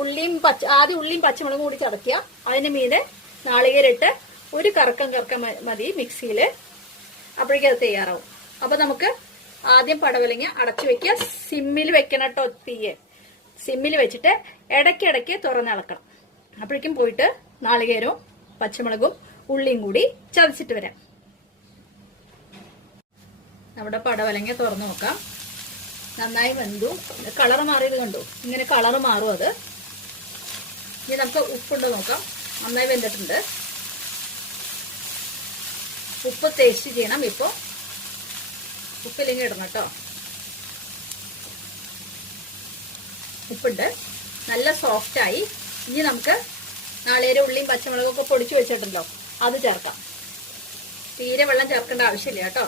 ഉള്ളിയും ആദ്യം ഉള്ളിയും പച്ചമുളകും കൂടി ചതക്കുക. അതിന് മീതെ നാളികേരിട്ട് ഒരു കറക്കം മതി മിക്സിയിൽ. അപ്പോഴേക്കും അത് തയ്യാറാവും. അപ്പൊ നമുക്ക് ആദ്യം പടവലങ്ങ അടച്ചു വെക്കുക. സിമ്മിൽ വെക്കണം കേട്ടോ. തീയെ സിമ്മിൽ വെച്ചിട്ട് ഇടയ്ക്കിടയ്ക്ക് തുറന്നിളക്കണം. അപ്പോഴേക്കും പോയിട്ട് നാളികേരവും പച്ചമുളകും ഉള്ളിയും കൂടി ചതച്ചിട്ട് വരാം. നമ്മുടെ പടവലങ്ങ തുറന്നു നോക്കാം. നന്നായി വെന്തു. കളറ് മാറിയത് കണ്ടു. ഇങ്ങനെ കളറ് മാറും അത്. ഇനി നമുക്ക് ഉപ്പുണ്ട് നോക്കാം. നന്നായി വെന്തിട്ടുണ്ട്. ഉപ്പ് ടേസ്റ്റ് ചെയ്യണം. ഇപ്പോൾ ഉപ്പില്ലെങ്കിൽ ഇടണം കേട്ടോ. ഉപ്പുണ്ട്. നല്ല സോഫ്റ്റായി. ഇനി നമുക്ക് നാളികേരം ഉള്ളിയും പച്ചമുളകൊക്കെ പൊടിച്ചു വെച്ചിട്ടുണ്ടല്ലോ അത് ചേർക്കാം. തീരെ വെള്ളം ചേർക്കേണ്ട ആവശ്യമില്ല കേട്ടോ.